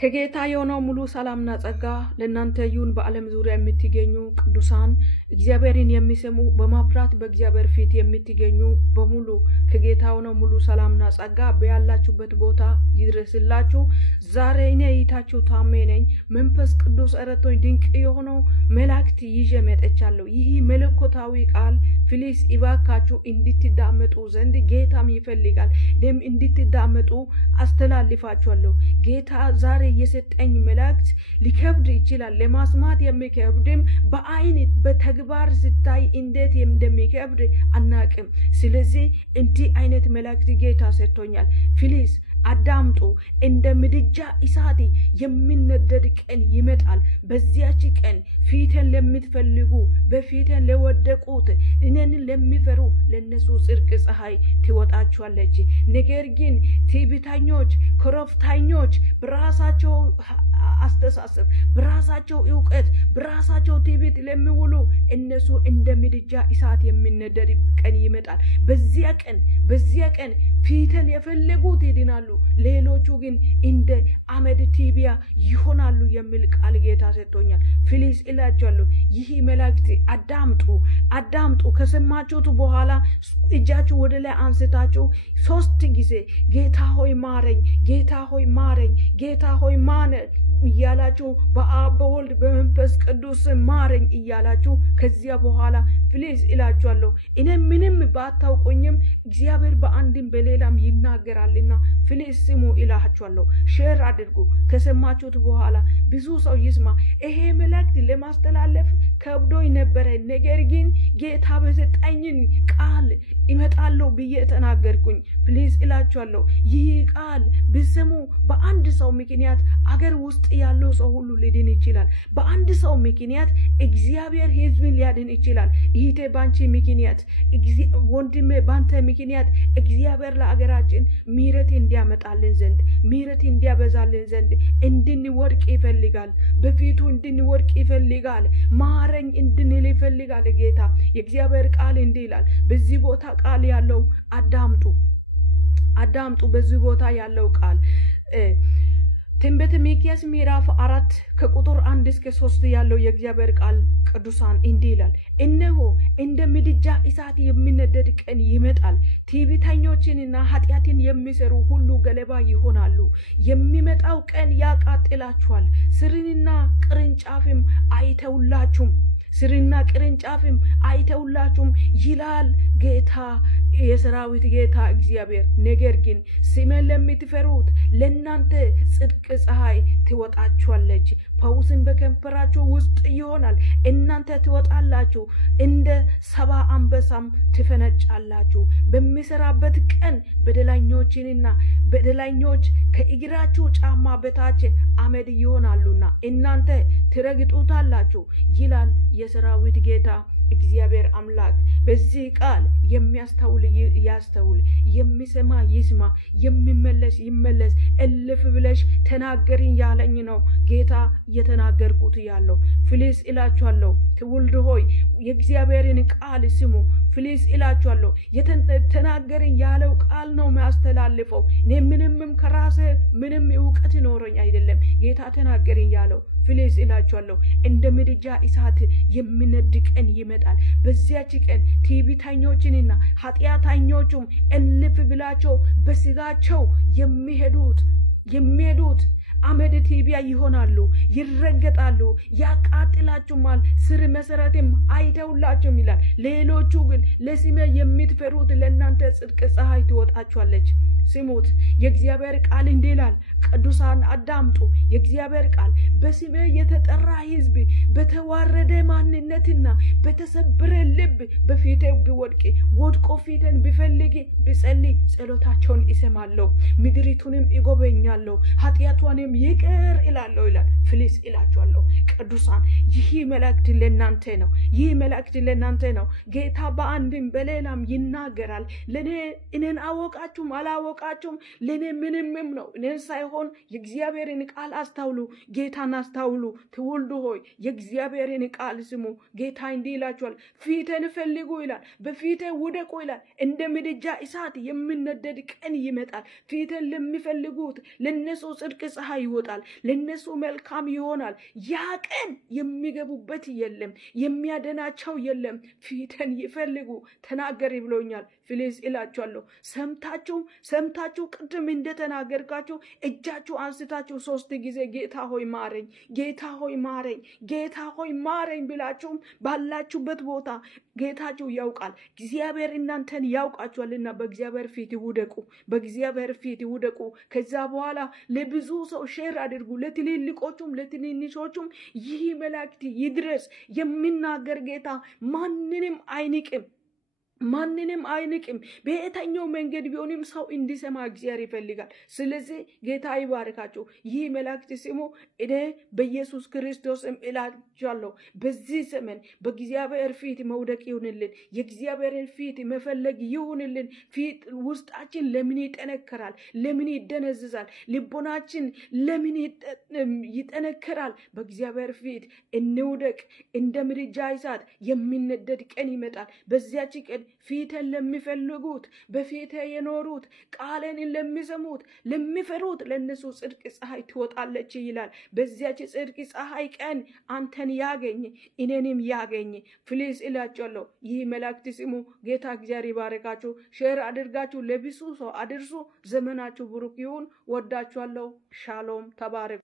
ከጌታ የሆነው ሙሉ ሰላምና ጸጋ ለእናንተ ይሁን። በዓለም ዙሪያ የምትገኙ ቅዱሳን እግዚአብሔርን የሚሰሙ በማፍራት በእግዚአብሔር ፊት የምትገኙ በሙሉ ከጌታ የሆነው ሙሉ ሰላምና ጸጋ በያላችሁበት ቦታ ይድረስላችሁ። ዛሬ እኔ እይታችሁ ታሜ ነኝ። መንፈስ ቅዱስ ረድቶኝ ድንቅ የሆነው መላእክት ይዤ መጥቻለሁ። ይህ መለኮታዊ ቃል ፕሊስ እባካችሁ እንድትዳመጡ ዘንድ ጌታም ይፈልጋል። ደም እንድትዳመጡ አስተላልፋችኋለሁ። ጌታ ዛሬ የሰጠኝ መላእክት ሊከብድ ይችላል። ለማስማት የሚከብድም በአይን በተግባር ሲታይ እንዴት እንደሚከብድ አናቅም። ስለዚህ እንዲህ አይነት መላእክት ጌታ ሰጥቶኛል። ፕሊስ አዳምጡ። እንደ ምድጃ እሳት የሚነደድ ቀን ይመጣል። በዚያች ቀን ፊቴን ለምትፈልጉ በፊቴን ለወደቁት እኔን ለሚፈሩ ለነሱ ጽድቅ ፀሐይ ትወጣቸዋለች። ነገር ግን ትዕቢተኞች፣ ኮረፍተኞች በራሳቸው አስተሳሰብ፣ በራሳቸው እውቀት፣ በራሳቸው ትዕቢት ለሚውሉ እነሱ እንደ ምድጃ እሳት የሚነደድ ቀን ይመጣል። በዚያ ቀን ፊቴን የፈለጉት ይድናሉ፣ ሌሎቹ ግን እንደ አመድ ትቢያ ይሆናሉ የሚል ቃል ጌታ ሰጥቶኛል። ፕሊዝ እላችኋለሁ፣ ይህ መላእክት አዳምጡ። ከሰማችሁት በኋላ እጃችሁ ወደ ላይ አንስታችሁ 3 ጊዜ ጌታ ሆይ ማረኝ፣ ጌታ ሆይ ማረኝ፣ ጌታ ሆይ ማረኝ እያላችሁ በአብ በወልድ በመንፈስ ቅዱስ ማረኝ እያላችሁ ከዚያ በኋላ ፕሊዝ እላችኋለሁ፣ እኔ ምንም ባታውቁኝም እግዚአብሔር በአንድም በሌላም ይናገራልና ፕሊዝ ስሙ እላችኋለሁ። ሼር አድርጉ። ከሰማችሁት በኋላ ብዙ ሰው ይስማ። ይሄ መልእክት ለማስተላለፍ ከብዶኝ ነበረ፣ ነገር ግን ጌታ በሰጠኝን ቃል ይመጣለሁ ብዬ ተናገርኩኝ። ፕሊዝ እላችኋለሁ፣ ይህ ቃል ብሰሙ በአንድ ሰው ምክንያት አገር ውስጥ ያለው ሰው ሁሉ ሊድን ይችላል። በአንድ ሰው ምክንያት እግዚአብሔር ሕዝብን ሊያድን ይችላል። እህቴ ባንቺ ምክንያት፣ ወንድሜ ባንተ ምክንያት እግዚአብሔር ለአገራችን ምሕረት እንዲያመጣልን ዘንድ፣ ምሕረት እንዲያበዛልን ዘንድ እንድንወድቅ ይፈልጋል። በፊቱ እንድንወድቅ ይፈልጋል። ማረኝ እንድንል ይፈልጋል ጌታ። የእግዚአብሔር ቃል እንዲህ ይላል። በዚህ ቦታ ቃል ያለው አዳምጡ። በዚህ ቦታ ያለው ቃል ትንቢተ ሚክያስ ምዕራፍ 4 ከቁጥር 1 እስከ 3 ያለው የእግዚአብሔር ቃል ቅዱሳን እንዲህ ይላል። እነሆ እንደ ምድጃ እሳት የሚነደድ ቀን ይመጣል። ትዕቢተኞችንና ኃጢአትን የሚሰሩ ሁሉ ገለባ ይሆናሉ። የሚመጣው ቀን ያቃጥላችኋል። ስርንና ቅርንጫፍም አይተውላችሁም ይላል ጌታ፣ የሰራዊት ጌታ እግዚአብሔር። ነገር ግን ስሜን ለምትፈሩት ለእናንተ ጽድቅ ፀሐይ ትወጣችኋለች፣ ፈውስን በከንፈራችሁ ውስጥ ይሆናል። እናንተ ትወጣላችሁ፣ እንደ ሰባ አንበሳም ትፈነጫላችሁ። በሚሰራበት ቀን በደለኞች ከእግራችሁ ጫማ በታች አመድ ይሆናሉና እናንተ ትረግጡታላችሁ ይላል የሰራዊት ጌታ እግዚአብሔር አምላክ። በዚህ ቃል የሚያስተውል ያስተውል፣ የሚሰማ ይስማ፣ የሚመለስ ይመለስ። እልፍ ብለሽ ተናገሪኝ ያለኝ ነው ጌታ እየተናገርኩት ያለው። ፕሊዝ እላችኋለሁ፣ ትውልድ ሆይ የእግዚአብሔርን ቃል ስሙ። ፕሊዝ እላችኋለሁ፣ ተናገሪኝ ያለው ቃል ነው የሚያስተላልፈው። እኔ ምንም ከራሴ ምንም እውቀት ኖረኝ አይደለም። ጌታ ተናገሪኝ ያለው። ፕሊዝ እላችኋለሁ፣ እንደ ምድጃ እሳት የሚነድ ቀን ይመጣል። በዚያች ቀን ትዕቢተኞችንና ኃጢአተኞቹም እልፍ ብላቸው በስጋቸው የሚሄዱት አመድ ትቢያ ይሆናሉ፣ ይረገጣሉ፣ ያቃጥላችሁማል፣ ስር መሰረትም አይተውላችሁም ይላል። ሌሎቹ ግን ለስሜ የምትፈሩት ለእናንተ ጽድቅ ፀሐይ ትወጣችኋለች። ስሙት፣ የእግዚአብሔር ቃል እንዲህ ይላል። ቅዱሳን አዳምጡ። የእግዚአብሔር ቃል በስሜ የተጠራ ሕዝብ በተዋረደ ማንነትና በተሰበረ ልብ በፊቴ ወድቆ ፊቴን ቢፈልግ ቢጸልይ ጸሎታቸውን ይሰማለሁ፣ ምድሪቱንም ይጎበኛለሁ፣ ኃጢአቷንም ይቅር እላለሁ ይላል። ፕሊዝ እላችኋለሁ ቅዱሳን፣ ይህ መልእክት ለእናንተ ነው። ጌታ በአንድም በሌላም ይናገራል። እኔን አወቃችሁም አላወቃችሁም ካላወቃችሁም ለኔ ምንምም ነው። እኔን ሳይሆን የእግዚአብሔርን ቃል አስተውሉ፣ ጌታን አስተውሉ። ትውልዱ ሆይ የእግዚአብሔርን ቃል ስሙ። ጌታ እንዲህ ይላችኋል፣ ፊቴን ፈልጉ ይላል፣ በፊቴ ውደቁ ይላል። እንደ ምድጃ እሳት የሚነደድ ቀን ይመጣል። ፊቴን ለሚፈልጉት ለነሱ ጽድቅ ፀሐይ ይወጣል፣ ለነሱ መልካም ይሆናል። ያ ቀን የሚገቡበት የለም፣ የሚያደናቸው የለም። ፊቴን ይፈልጉ ተናገሪ ብሎኛል። ፊልስ እላችኋለሁ፣ ሰምታችሁ ቅድም እንደተናገርካችሁ እጃችሁ አንስታችሁ 3 ጊዜ ጌታ ሆይ ማረኝ፣ ጌታ ሆይ ማረኝ፣ ጌታ ሆይ ማረኝ ብላችሁም ባላችሁበት ቦታ ጌታችሁ ያውቃል። እግዚአብሔር እናንተን ያውቃችኋልና በእግዚአብሔር ፊት ይውደቁ፣ በእግዚአብሔር ፊት ይውደቁ። ከዛ በኋላ ለብዙ ሰው ሼር አድርጉ፣ ለትልልቆቹም ለትንንሾቹም ይህ መልእክት ይድረስ። የሚናገር ጌታ ማንንም አይንቅም፣ ማንንም አይንቅም። በየትኛው መንገድ ቢሆንም ሰው እንዲሰማ እግዚአብሔር ይፈልጋል። ስለዚህ ጌታ ይባርካችሁ። ይህ መልእክት ስሙ። እኔ በኢየሱስ ክርስቶስ እላችኋለሁ፣ በዚህ ዘመን በእግዚአብሔር ፊት መውደቅ ይሁንልን፣ የእግዚአብሔርን ፊት መፈለግ ይሁንልን። ፊት ውስጣችን ለምን ይጠነከራል? ለምን ይደነዝዛል? ልቦናችን ለምን ይጠነከራል? በእግዚአብሔር ፊት እንውደቅ። እንደ ምድጃ እሳት የሚነደድ ቀን ይመጣል። በዚያች ቀን ፊቴን ለሚፈልጉት፣ በፊቴ የኖሩት፣ ቃሌን ለሚሰሙት፣ ለሚፈሩት ለነሱ ጽድቅ ፀሐይ ትወጣለች ይላል። በዚያች ጽድቅ ፀሐይ ቀን አንተን ያገኝ እኔንም ያገኝ። ፕሊዝ እላችኋለሁ፣ ይህ መልእክት ስሙ። ጌታ እግዚአብሔር ይባርካችሁ። ሼር አድርጋችሁ ለብዙ ሰው አድርሱ። ዘመናችሁ ብሩክ ይሁን። ወዳችኋለሁ። ሻሎም። ተባረኩ።